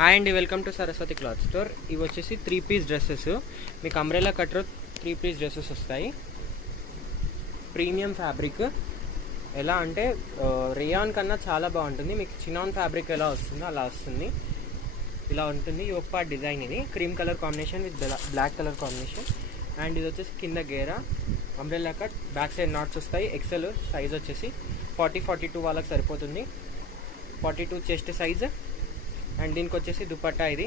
Hi అండి, welcome to Saraswati cloth store. ఇవి వచ్చేసి 3 పీస్ డ్రెస్సెస్. మీకు అంబ్రెల్లా కట్టర్ 3 పీస్ డ్రెస్సెస్ వస్తాయి. Premium fabric. ఎలా అంటే రేయాన్ కన్నా చాలా బాగుంటుంది. మీకు చినాన్ ఫ్యాబ్రిక్ ఎలా వస్తుందో అలా వస్తుంది. ఇలా ఉంటుంది యోక్ పార్ట్ డిజైన్. ఇది cream colour combination with black colour combination. And ఇది వచ్చేసి కింద గేరా umbrella cut, back side knots వస్తాయి. ఎక్సెల్ సైజ్ వచ్చేసి 40-42 వాళ్ళకి సరిపోతుంది. 42 చెస్ట్ సైజ్. అండ్ దీనికి వచ్చేసి దుపట్టా. ఇది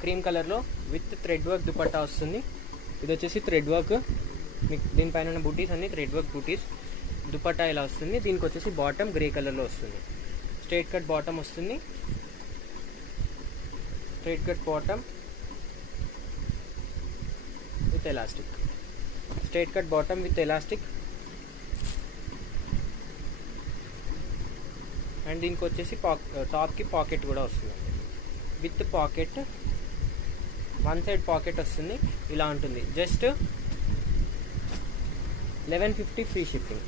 క్రీమ్ కలర్లో విత్ థ్రెడ్ వర్క్ దుపట్టా వస్తుంది. ఇది వచ్చేసి థ్రెడ్ వర్క్. మీకు దీనిపైన ఉన్న బూటీస్ అన్ని థ్రెడ్ వర్క్ బూటీస్. దుపట్టా ఇలా వస్తుంది. దీనికి వచ్చేసి బాటమ్ గ్రే కలర్లో వస్తుంది. స్ట్రైట్ కట్ బాటమ్ వస్తుంది. Straight cut bottom with elastic. Straight cut bottom with elastic. And దీనికి వచ్చేసి టాప్కి పాకెట్ కూడా వస్తుంది. With pocket, one side pocket వస్తుంది. ఇలా ఉంటుంది. Just 1150 free shipping.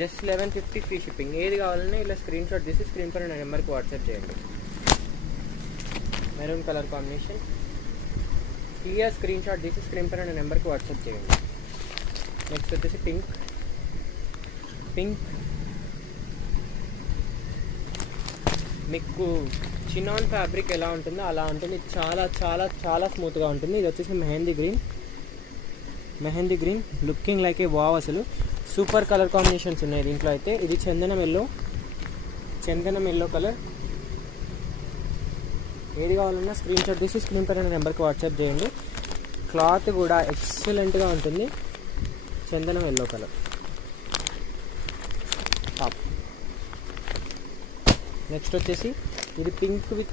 Just 1150 free shipping. ఏది కావాలన్నా ఇలా స్క్రీన్ షాట్ తీసి స్క్రీన్ పైన నెంబర్కి వాట్సాప్ చేయండి. Maroon colour combination. Clear screen shot తీసి స్క్రీన్ పైన నెంబర్కి వాట్సాప్ చేయండి. నెక్స్ట్ వచ్చేసి పింక్. మీకు చినాన్ ఫ్యాబ్రిక్ ఎలా ఉంటుందో అలా ఉంటుంది. చాలా చాలా చాలా స్మూత్గా ఉంటుంది. ఇది వచ్చేసి మెహందీ గ్రీన్ లుకింగ్ లైక్ ఏ వావ్. అసలు సూపర్ కలర్ కాంబినేషన్స్ ఉన్నాయి దీంట్లో అయితే. ఇది చందనం ఎల్లో కలర్. ఏది కావాలన్నా స్క్రీన్ షాట్ తీసి స్క్రీన్ పైన నెంబర్కి వాట్సాప్ చేయండి. క్లాత్ కూడా ఎక్సలెంట్గా ఉంటుంది. చందనం ఎల్లో కలర్ టాప్. నెక్స్ట్ వచ్చేసి ఇది pink with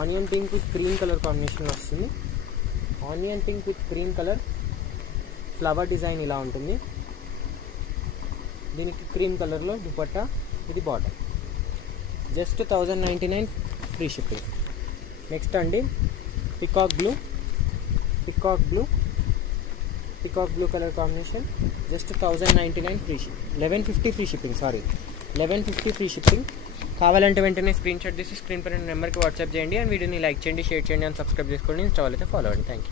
onion pink with cream colour combination వస్తుంది. Onion pink with cream colour flower design ఇలా ఉంటుంది. దీనికి క్రీమ్ కలర్లో దుపట్టా. ఇది bottom. Just 1099 free shipping. Next అండి peacock blue colour combination. Just 1099 free shipping. 1150 free shipping. 1150 free shipping. కావాలంటే వెంటనే screen shot తీసి స్క్రీన్ పైన నెంబర్కి వాట్సాప్ చేయండి. అండ్ వీడియోని లైక్ చేయండి, షేర్ చేయండి, అండ్ సబ్స్క్రైబ్ చేసుకోండి. ఇన్స్టా అయితే ఫాలో అవ్వండి. Thank you.